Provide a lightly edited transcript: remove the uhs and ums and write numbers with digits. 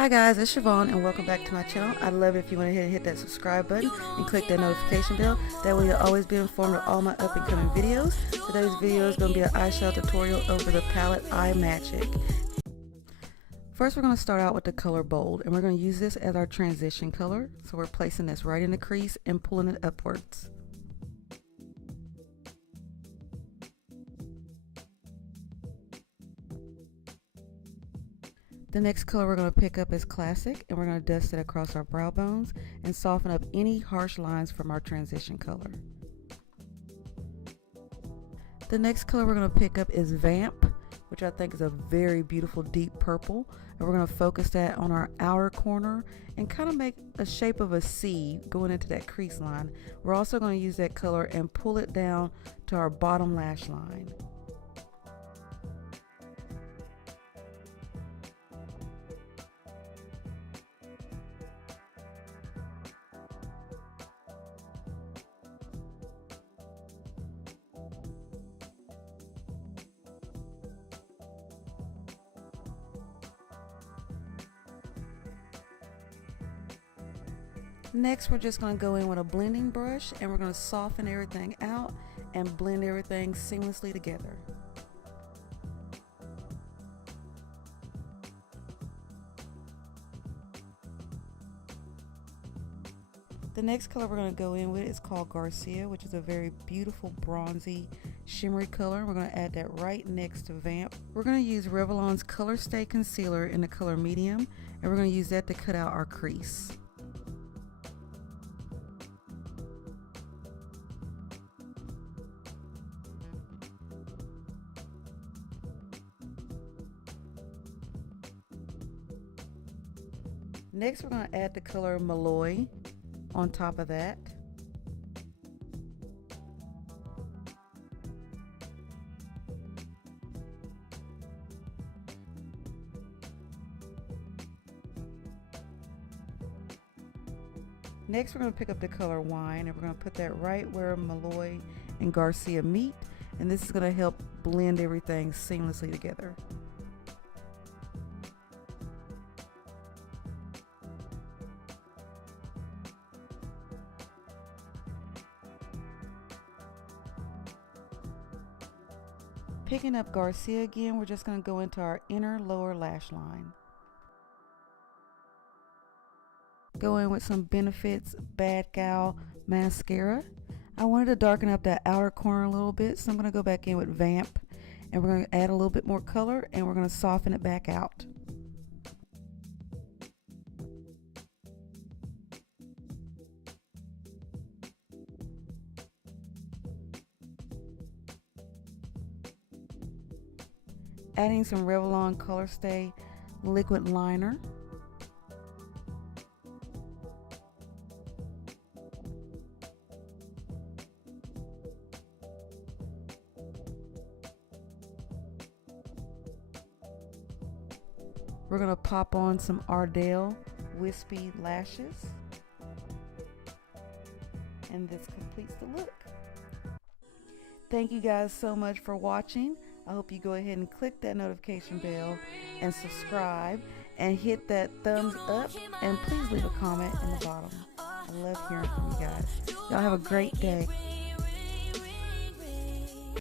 Hi guys, it's Shavonne and welcome back to my channel. I'd love it if you went ahead and hit that subscribe button and click that notification bell. That way you'll always be informed of all my up and coming videos. Today's video is going to be an eyeshadow tutorial over the palette IMagic. First we're going to start out with the color Bold, and we're going to use this as our transition color. So we're placing this right in the crease and pulling it upwards. The next color we're going to pick up is Classic, and we're going to dust it across our brow bones and soften up any harsh lines from our transition color. The next color we're going to pick up is Vamp, which I think is a very beautiful deep purple, and we're going to focus that on our outer corner and kind of make a shape of a C going into that crease line. We're also going to use that color and pull it down to our bottom lash line. Next, we're just going to go in with a blending brush and we're going to soften everything out and blend everything seamlessly together. The next color we're going to go in with is called Garcia, which is a very beautiful bronzy shimmery color. We're going to add that right next to Vamp. We're going to use Revlon's Color Stay Concealer in the color Medium, and we're going to use that to cut out our crease. Next, we're going to add the color Malloy on top of that. Next, we're going to pick up the color Wine, and we're going to put that right where Malloy and Garcia meet, and this is going to help blend everything seamlessly together. Picking up Garcia again, we're just going to go into our inner lower lash line. Go in with some Benefits Bad Gal mascara. I wanted to darken up that outer corner a little bit, so I'm going to go back in with Vamp, and we're going to add a little bit more color and we're going to soften it back out. Adding some Revlon Color Stay liquid liner. We're going to pop on some Idole wispy lashes, and this completes the look. Thank you guys so much for watching. I hope you go ahead and click that notification bell and subscribe and hit that thumbs up, and please leave a comment in the bottom. I love hearing from you guys. Y'all have a great day.